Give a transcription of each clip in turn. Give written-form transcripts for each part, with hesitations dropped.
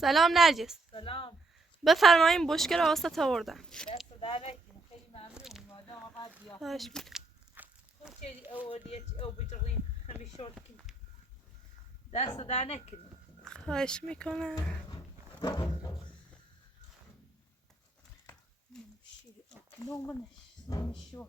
سلام نرجس. سلام. بفرمایید بشکه را واسه آوردم. دست در نکنید. خیلی ممنون. مادام آقا دیا. خواهش می‌کنم. خوب چیزی آوردید او بجرین همیشه شورت کنید. دست در نکنید. خواهش میکنم. شیری نومنش نمیشو.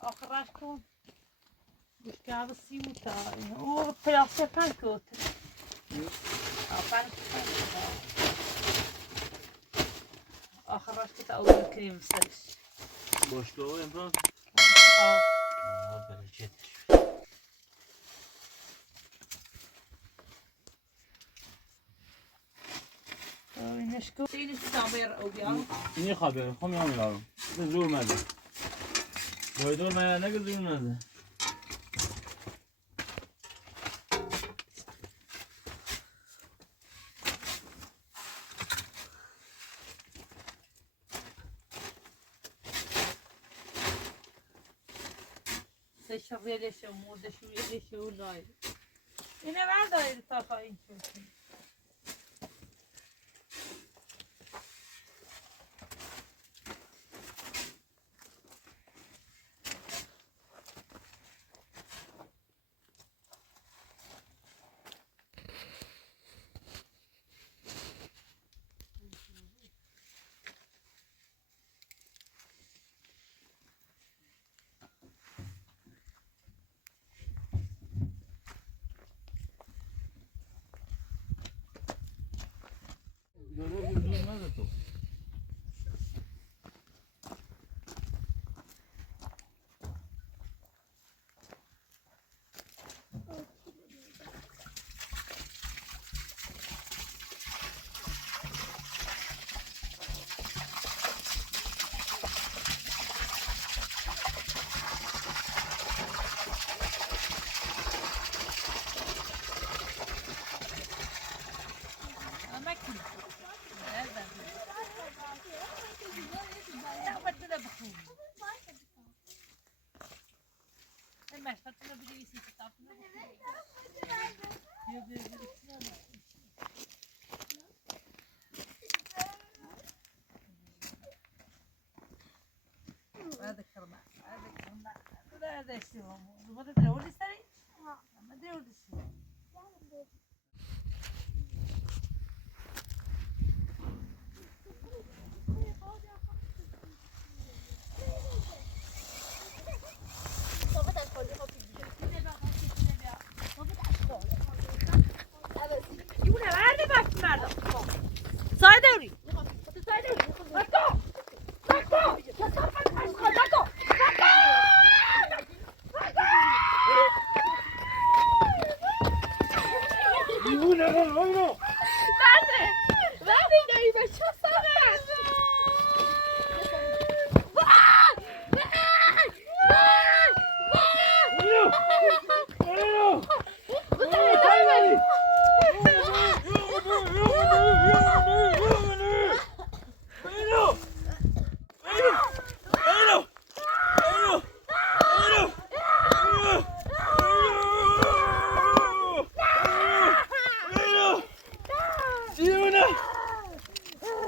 آخرش کن بشکه سی تا او پلاسه پنکوت آخرش که اول کریم سرش بشکه او امروز برکتش اینش کو اینش سامر او بیام اینی خبره خب میام میارم زور مده بایدور من نگه زور مده سشا ویلش و مردش و ویلش و لای اینه بردارید تا پایین شد زور مده تو هذا كرمة هذا يستوي وهذا تقول لي سري ما تقول لي سري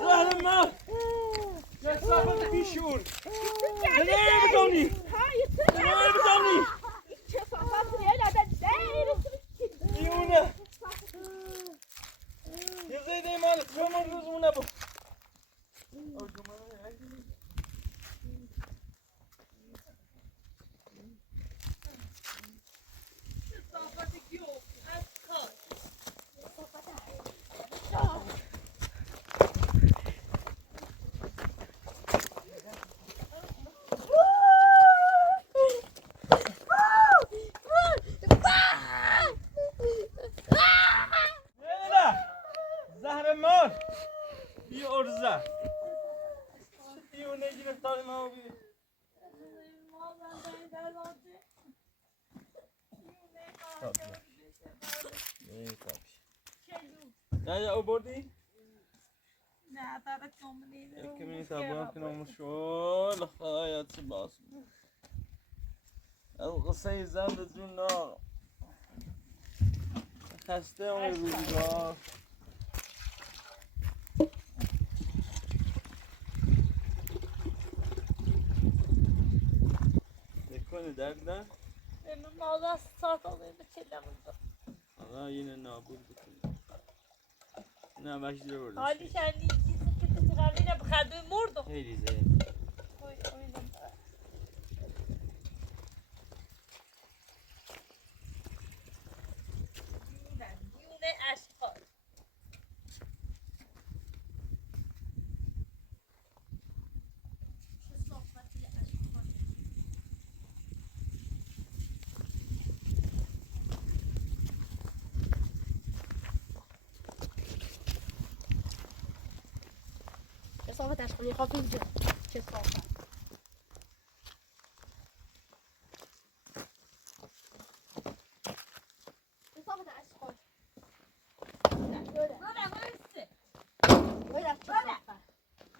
Rahman! بله دیونه گرفتاری ما بی نه او بردی؟ نه داره کاملی یکی می تابون کنم شو لخایت باس القصه زند جون نار خسته اون روزگار نکنه درد نه؟ من مالا ساعت آقای به چله بودم Allah yine nabur bitirdi. Ne başlıyor orada? حالی شنی چیزی که تو قبلی بخدوی مردم Hey Rize. دیونه اشخاص کثافت اشغالی خواب اینجا کثافت کثافت اشغال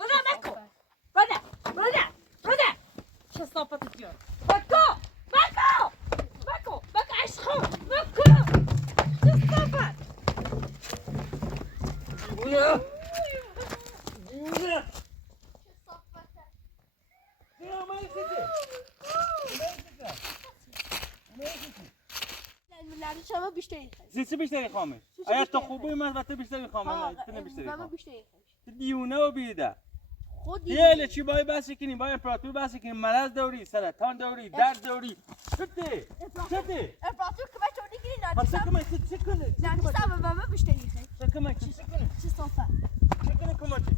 بودم مکو بودم چه صافت بیار مکو اشخاص مکو چه صافت Buna! Buna! Ya Melek'e! لعنة شباب بيشتري زي بيشتري خامس. أيات تخوبي ما بس بيشتري خامس. تنا بيشتري خامس. دیونه و بیده یه چی باید بحث کنی باید امپراتور بحث کنی مرض دوری سرطان دوری درد دوری شده امپراتور که بچه اونی گیری ها سکمه چه کنه لعنة شباب بابا بيشتري سکمه چه کنه چه صافت چه کنه کماچه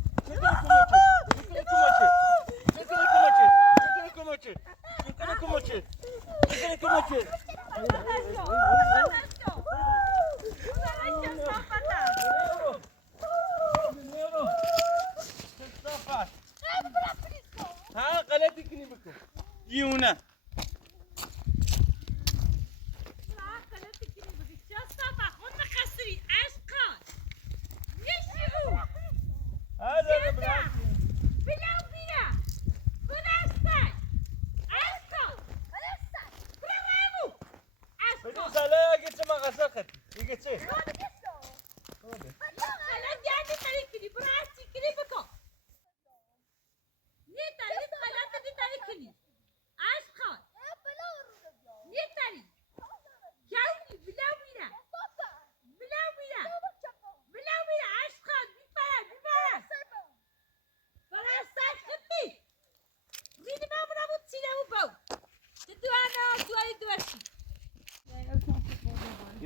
ها غلطی کنی بکن دیونه هذا بدون سلام يا جت ما غسخت يجت شيء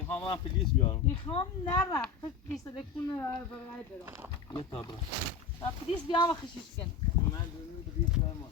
يخامنا فليس بيارم میخوام نره فکر بکنه برای برام يطبر پلیس بیام و خشیش کن ما دوني بديت ما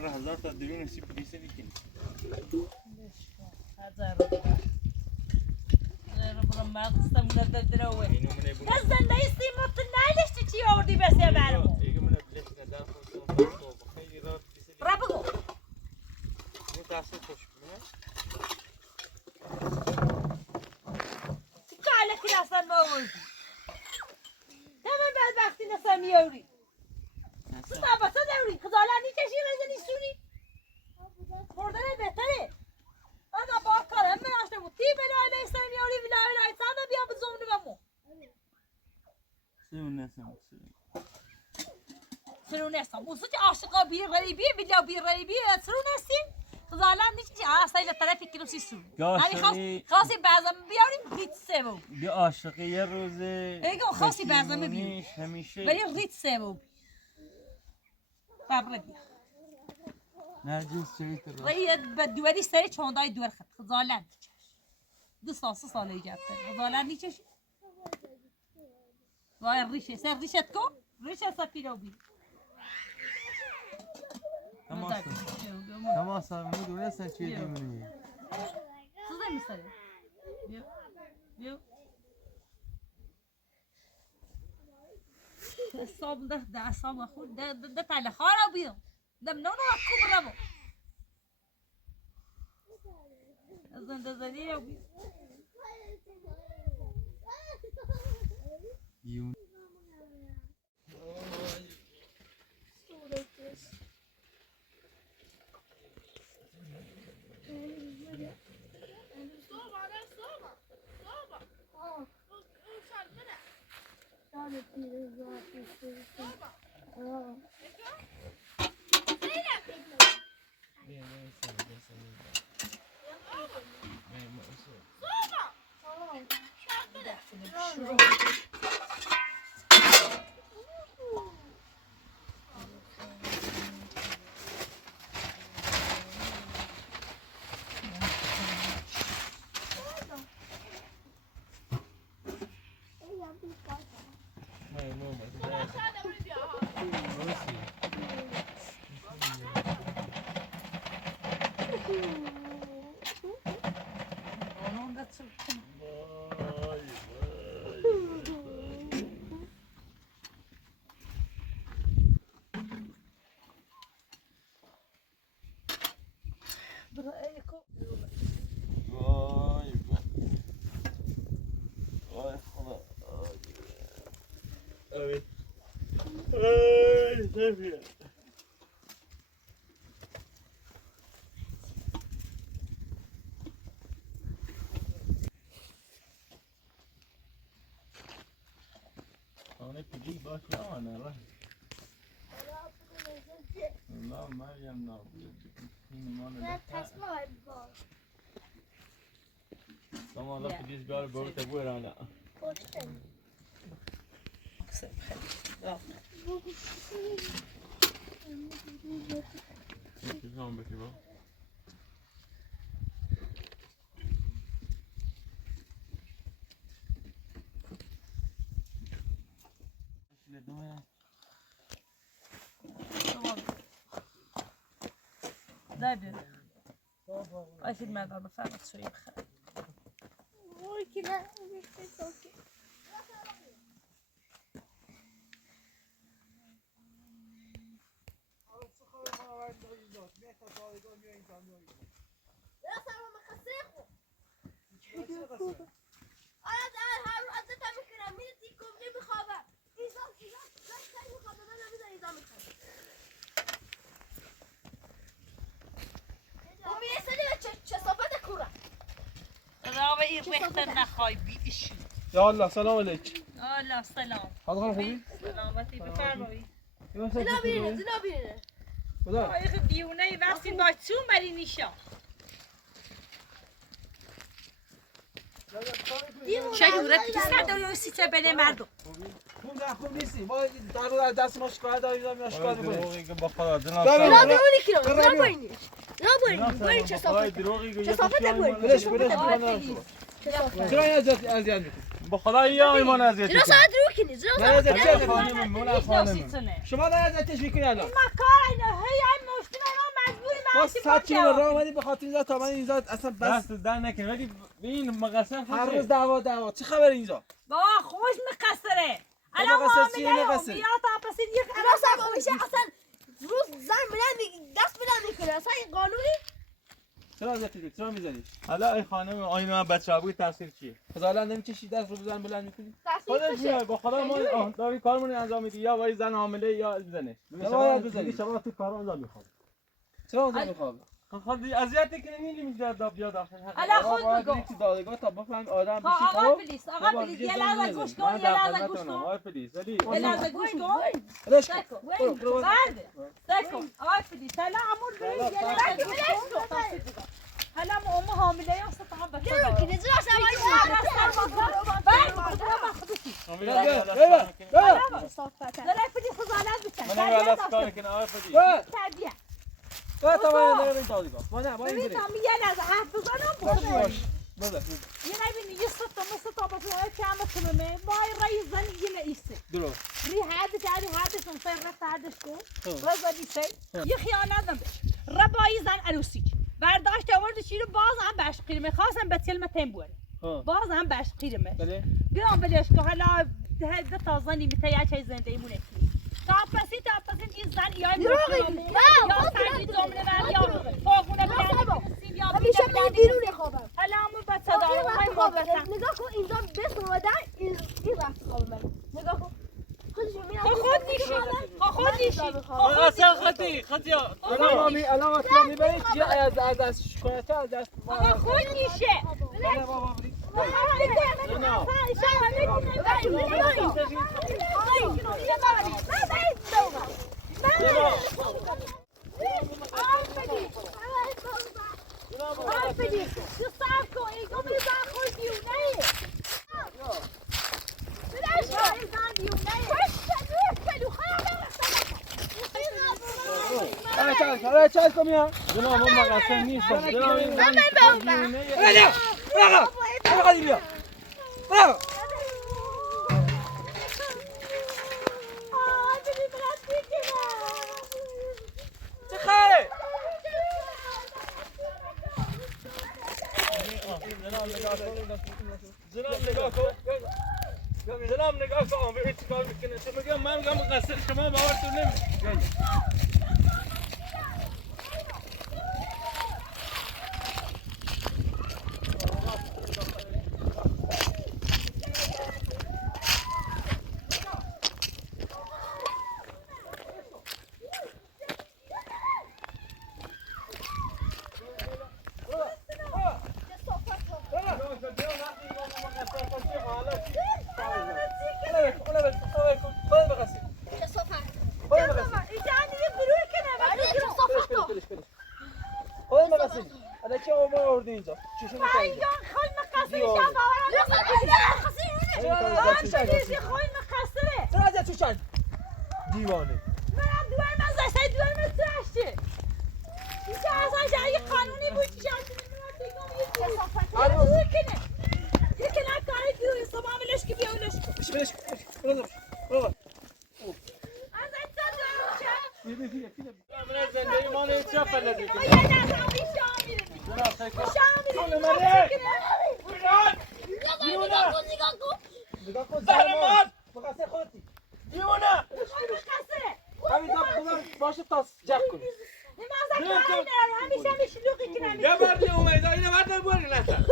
هر 1000 تا درون سی پیسه میکنی. هزار برو مغزم نداره. اینو منه بود. نزن نیستی مت نایلش چی آوردی بس یا برام. ایگه منه بلش ندار خودم خیلی راه پیسه. را بگو. متاسف خوش کنه. کاله کی اصلا موضوع. تمام بعد وقتی نسمیاری. سبب تو دوری خدالانی کشی رزنی سوری. خوردن بهتره. انا با کارم من آشنا بود. تی بنای نسمیاری بنای ساده بیا به زمین بمو. سرون نستم. موسوچ عاشقا بیر غریبی بیا بیر غریبی سرون نستیم. خدالان نیچی اصلا طرفی کلو سی سون. یعنی خاصی بعضا بیاریم ریت سوم. بیا عاشقی یه روزه. ایگو خاصی بعضا میبینی. همیشه. ولی ریت سوم. بابر بیا. نرجس چیت رو. ولی بدوری سری چوندای دور خد. خدالان نیچش. 2 سال ایجاد کرد. خدالان نیچش. وای ریشه سر ریشت کو. ریشه سفیرو بی. تمام سامون دونه سن چی دیمونی. سوزه میسره. بیا. بیا. صاب ده صاب خود ده تاله خارا بیا. دم نونو اکو برامو. زنده زنی رو بیا. یون. آنه پیدی باش نه نه. لا مریم نبود. نه تصمیم باید. شما لا پیدیش گار برو تبو رانه. پشت. چیزام بکی با. دادن. أكيد ما ضرب فقط شوي بخير. كذا يا الله سلام عليك. الله سلام. هذا خوبي؟ سلامتي بفرمایید. زنا بيرنا. خدا. آخه دیونه وقتی با تو مری نیشا. شاید اورا پیست نداری و سیچه بین مردم. خوب نیستی. ما در دست ما شکایت داریم یا شکایت می‌کنیم. دروغی که با خدا جناب. لا بيقولي كده. لا بيني. لا بيني. وين شصافة؟ دروغی که شصافة بيني. بلش چرا اذیت می‌کنی؟ با خدا یا ایمان اذیت. زنا ساعد روكني. زنا نه ساعد. اذیت خانم من خانم. شما نه اذیتش می‌کنی الان. ما کار اینه هی مشتی من ما 100 کیلومتر راه اومدیم به خاطر اینجا تا من اینجا اصلا بس دست در نکن ولی به این مقصر هر روز دعوا چه خبر اینجا بابا خوش مقصره الان مقصر چیه حامله مقصر؟ بیا تا پس یک راست هم میشه اصلا روز زن بلند دست بلند میکنه اصلا این قانونی چرا زدی چرا میزنی حالا این خانم آینه من بچه‌ابوی تاثیر چیه خدا نمیکشی دست رو بزن بلند میکنی خودش میاد با خدا ما داری کارمون انجام میدی یا وای زن حامله یا بزنه نباید بزنی. شما تو کارو انجام میخوام چرا اونجا میخوام خود اذیت کنی نمیشه بیا داخل الان خود بگو تو دادگاه تا بفهم آدم بشی آقا خب پلیس آقا پلیس یه لحظه گوش کن یه لحظه گوش کن آقای پلیس ولی یه لحظه گوش کن ولش سکو برو برو سکو آقا پلیس الان امور بری یه لحظه گوش کن حالا امو حامله است تا هم بچه داره که نزل اصلا داره پلیس خزانت بکن من ولی کار کنه آقای پلیس تربیه با تا من دارم دادگاه ما نه ما ببین اینجوری تا یه لحظه حرف بزنم باش بخوره بله یه نبینی یه ستا بفرمایید که همه کنمه وای رئیس زن یه رئیسه درست ری هردش اون سر رفت هردش کن رضا دیسه یه خیانت نبه ربایی زن عروسی برداشت آورد چی رو باز هم بهش قیمه خواستم به کلمتین بوره باز هم بهش قیمه بله بیام بلش که حالا ده تا زنی میته یه چیز زنده ایمونه تا پسی این زن یا سنگی جمله ور یا باغونه بلند یا همیشه من بیرون خوابم حالا همون بچه داره اونهای موقع نگاه کن اینجا بس اومدن این رفت خواب من نگاه کن خود نیشی اصلا خطی الان تو میبرید یا از دست شکایت از دست آقا خود نیشه بله بابا چای کمی ها جناب ما مقصر نیستم جناب این زن بیا برو بیا برو چه خیره جناب نگاه کن ببین چیکار میکنه تو میگم من میگم مقصر شما باورتون نمیشه دیوانه باشه تا جک کنی یا بردی اومد اینو بعد بوری نشد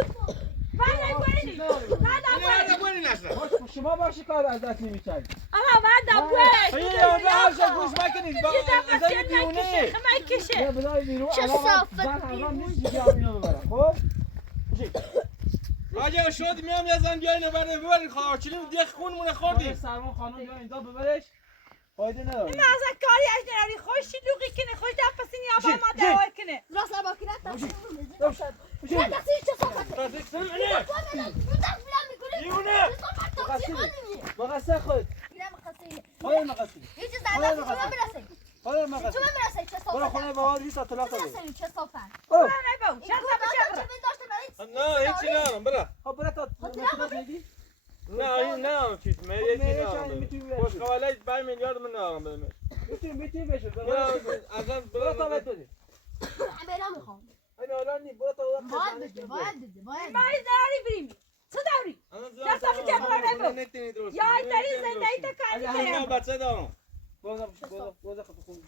شما باشی کار از دست نمی‌کنید گوش مکنید با ازای دیونه یا بدای بیرون زن حرام نیست دیگه اینو ببرم خب آجا شد میام یه زن بیاین ببرید خواهرچیلی دیگه خونمون خوردیم سرمان خانم بیا اینجا ببرش فایده نداره این مازه کاری اش نراری خوش شلوغی کنه خوش دپسین یا با ما دعوا کنه راست با کی رفت مقصر خود های مقصر برو خونه بابا دیگه تا طلاق بده نه هیچی ندارم برا خب برو تا طلاق بدی نه این نه چیز میگه خوش قواله 5 میلیارد من ندارم بدم میتونی بشه اصلا برو تا بده عملا میخوام این حالا نی برو تا وقت باید زنش بده نبود. باید بده باید ما این داری بریم چه داری دست هم جبران نبود یا این داری زندگی تا کاری همه کنم بچه دارم باز خود خود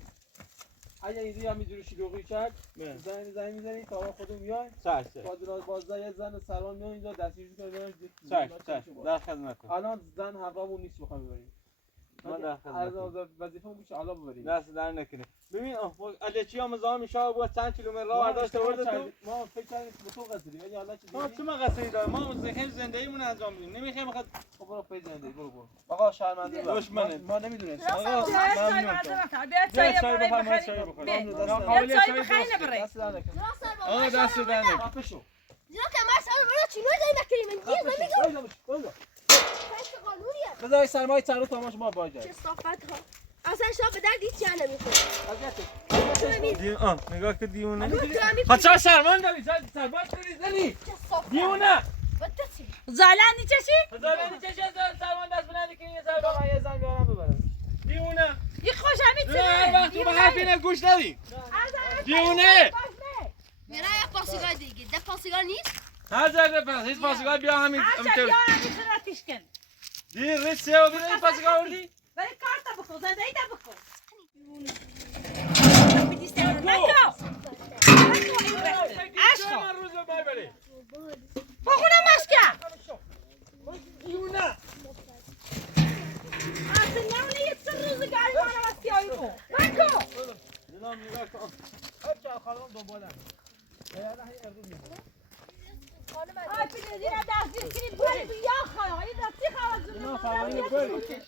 اگه ایزی هم اینجوری شلوغی کرد زنگ میزنی تا خودم میای باز یه زن سلام میاد اینجا دستگیرش کنه در خدمتم. الان زن همراهمون نیست بخوام ببریم من در خدمتم. از وظیفه‌مون میشه الان ببریم دست در نکنه. ببین اگه چی هم زمان میشه با چند کیلومتر راه برداشت آورده تو ما فکر کردیم به تو قصدی ولی حالا چه ما چه مقصدی داره ما زندگی زندگیمون انجام میدیم نمیخوایم بخاطر برو پی زندگی برو آقا شرمنده دشمنه. ما نمیدونستیم آقا بیا چای بخریم چای بخریم برای دست در نکن آقا دست در نکنه. خفه شو جناب که ما سر برو چینو زنگ نکنیم من دیگه نمیگم فست قانونیه بذار سرمایه چند روز تماش ما باید چه صافت ها اصلا شما به درد هیچ جا نمیخوره نگاه که دیونه چه خاطر شرمان داری سرباز داری زنی صافت دیونه زالندی چشی؟ زالندی چه سرمان دست بلندی که یه سر من یه زن بیارم ببرم دیونه یک خوش همی هر وقت تو به حرفی گوش ندی دیونه میره یک پاسیگاه دیگه ده پاسیگاه نیست هر ذره پس هیچ پاسگاه بیا همین هرچه بیا همی سراتیش کن دیر ریت سه و دیر پاسگاه آوردی برای کارتا بخور زندگی تا بخور من روز رو ببری بخونم مشکم دیونه اصلا نمونه یه سر روزگاری مانم از سیاهی کن بکن نظام نگاه کن هر چه خانم دنبالم یالا هی امروز میاد آی پیدی را دستگیر کنید بری بیا خواهی این دستی خواهد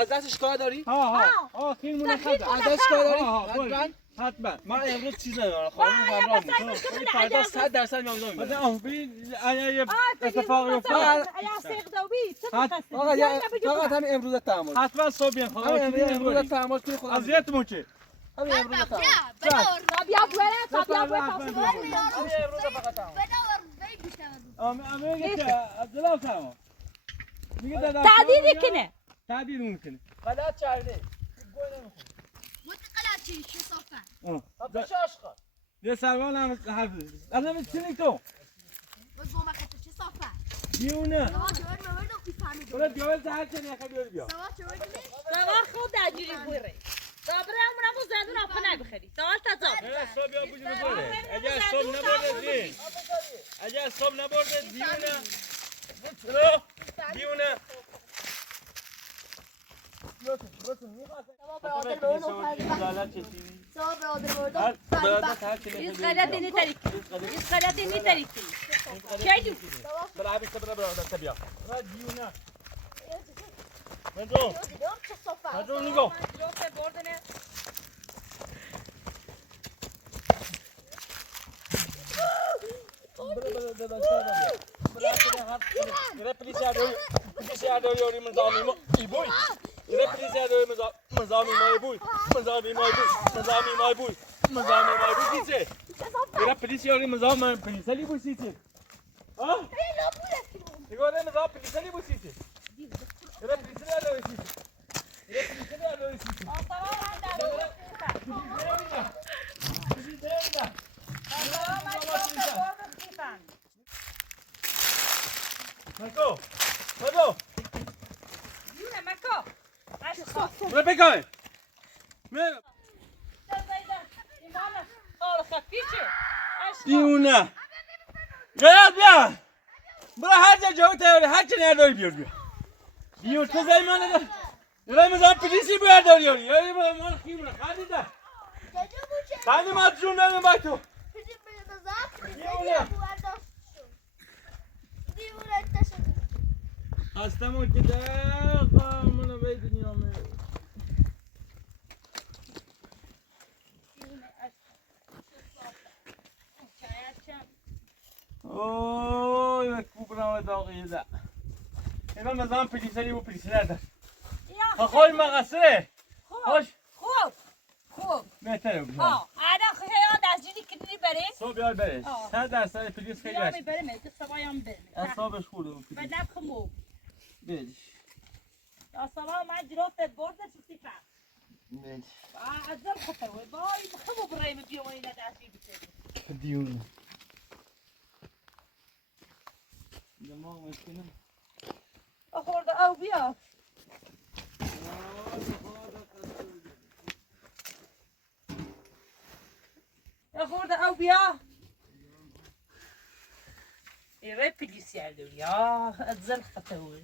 از دستش کار داری؟ ها فیلمونه خدا از دستش کار داری؟ حتما حتما من امروز چیز ندارم خانم همراه میکنم فردا 100% میام بعد ببین اگه اتفاقی افتاد فقط همین امروز تحمل حتما صبح بیان خدا همین امروز تحمل کنی خدا اذیتمون چه همین امروز تحمل بیا بره بیا بره همین امروز فقط تحمل میگه که عبدالله تمام میگه دادم تعدیدی کنه تعدید میکنه غلط کرده گوی نمیخوره متقلاتي شو صافت حتی شاشقا یه سروان هم حرف لازم چی تو بگو ما خاطر چه صافت دیونه سواد جواد ما ورد بفهمی برو دیوار هر چه نخواد بیار بیا سواد جواد سوار خود درجوری بوره صبره همونم و زندون آفه نبخری سوال تزاب صبح یا بوجود بره اگر صبح نبرده دی اگر صبح نبرده دیونه دیونه سواد برادر مورد سواد برادر مورد ایز غلطی نیتاری ایز غلطی نیتاری چه دو برای صبر برادر تبیا دیونه مندو چه صافت مندو نگو Reprezentador Mazami Ibui. Reprezentador Mazami Maibui. Mazami Maibui. Mazami Maibui. Mazami Maibui Sice. Reprezentador Mazami Pinsali Busice. Ah? Agora Mazami Pinsali Busice. Reprezentador Sice. Reprezentador Sice. Marco. Marco. یونه مکو Bora pegar. Meu. آل خفیفه دیونه. گرد بیا. برو هر جا جاو تیاری هر چه نداری بیار بیا. بیار تو زمان نداری. یه مثلا پلیسی بیار داری یاری من خیمونه خریده. خریده ما جون نمیم با تو. هستم که دقیقا منو به دنیا می اوه کوبرام داغی ده اینا مثلا پلیسری و پلیسر ده خوی مقصره خوش خوب بهتره ها انا خیلی دستجوری کنی بره صبح بیار برش 100% پلیس خیلی یا هست میبره میگه سبایم بره اصابش خورده بود و نخمو بیش یا سلام من جرافت برده چی فهم بیش عزل خطوه باي بخمو برايم بيومين داشي بتاعي دیونه دماغ مشکنه خورده او بیا خورده او بیا ایره پلیسی یا عزل خطوه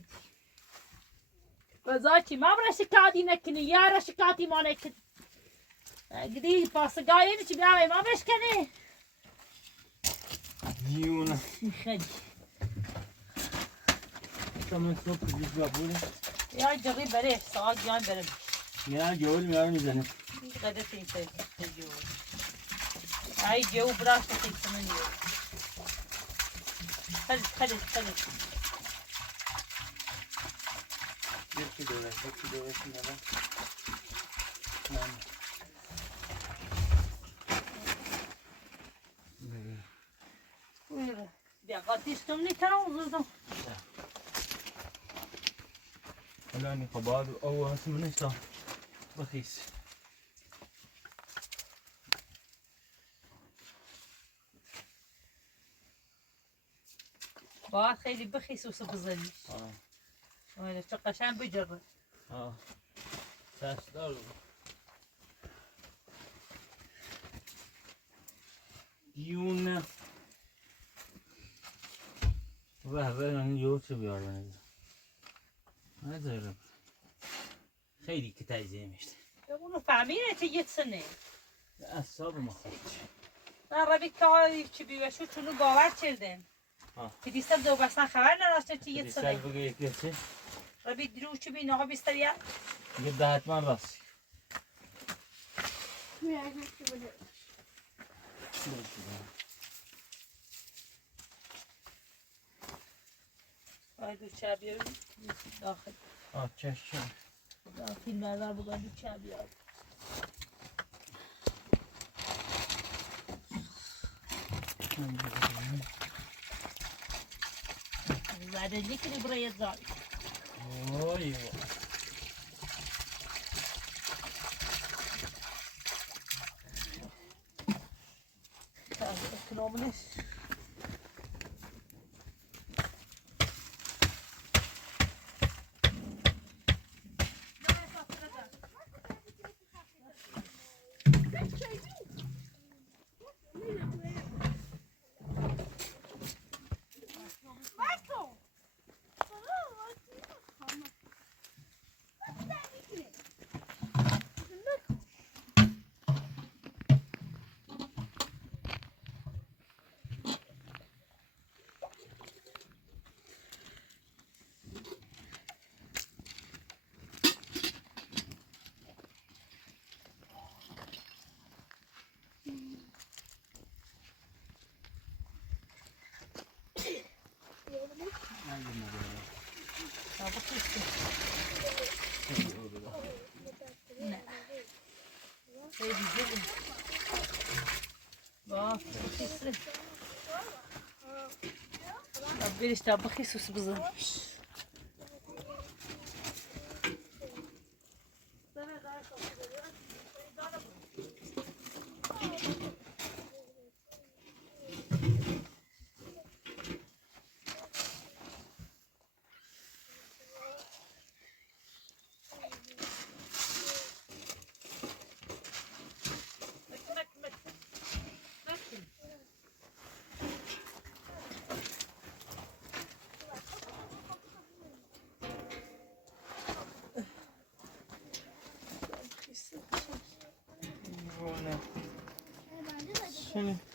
وزاچی ما برا شکاتی نکنی یارا شکاتی ما نکنی قدی پاسگاهی نیچی بیاوی ما بشکنی دیونه خیلی تمام صبح پلیس بابوله یا جری بره ساعت بیان بره نه جول میاره میزنه قدر تیسه جو ای جو براش تیسه من یو خلی یکی دوره شنبه بیا قدیشتم نیترم زدم الان خباد او هست منشتا بخیس باید خیلی بخیس و سبزنیش ولی چه قشنگ بجره سشدار دیونه من یو چه بیار بنده ندارم خیلی که تجزیه میشته اونو فهمینه چه یه سنه اصاب ما خود نه ربی که های چی بیوشو چونو باور چردن که دیستم دو بستن خبر نراشته چه یه سنه بگه یکی چه ربی درو چی بی ناقا بیستر یا یه ده حتما راستی باید دو چه بیاری داخل چشم داخل نظر بگن دو چه بیاری زده نکنی برای زاری اوه کنامونش بريش طبخي سوس بزنش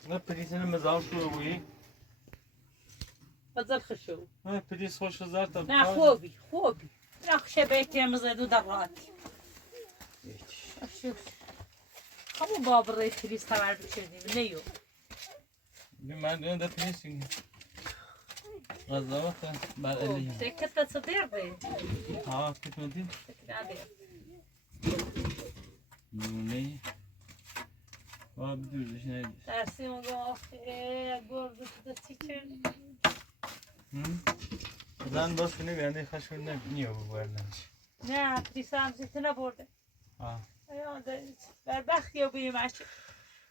نه پلیسین مزار شروع بویی بزل خشو نه پلیس خوش زارت نه خوبی نه شبه که مزدو درات شوف همون باب ری پلیس خبر بشدیم نیو من دون ده پلیسین غزاوت بر الی شکت تصدیر دی کت مدی نه باب دوزش نیست درسی اون گفت گرد دستی چه زن باز کنی بیانده خشم نیو ببرنش نه پلیس هم زیت نبرده آه یا که بیمش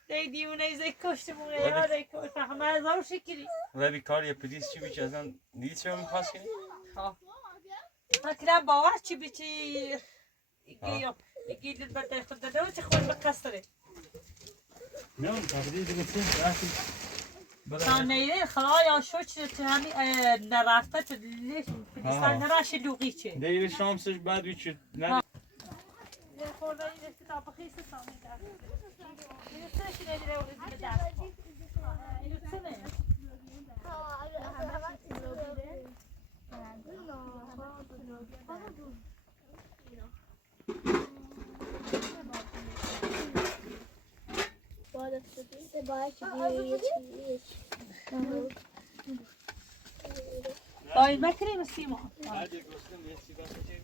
دیونه زی کشتمونه یا دی کشت همه هزار شکری و بیکار یه پلیس چی بیچه اصلا دید چرا میخواست کنی؟ فکرم باور چی بیچی یکی دید بده خود داده و چه خود بکستره نه تقدیر دیگه چه رفتی تا نیره خلایا شو چه تو همین نرفته تو لیش پلیسان نراش لوگی چه دیگه شامسش بعد بیچه نه خورده این کتاب خیست سامی کرد این سرش نمیره و به دست این سنه باید بکریم سیما بعد یک گوشتم یه سیگار بچه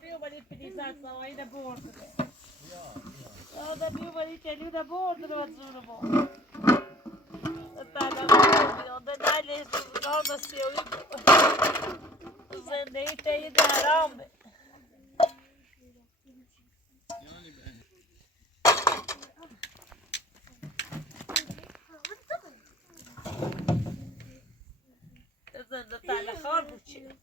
بیومدی پلیسات سوایی ده برد ده بیومدی کلیو ده برد رو از زور برد ده بیاد ده نایلیش روزگار بسیاری زندگی تایی ده حرامه زنده تلخار بود چیه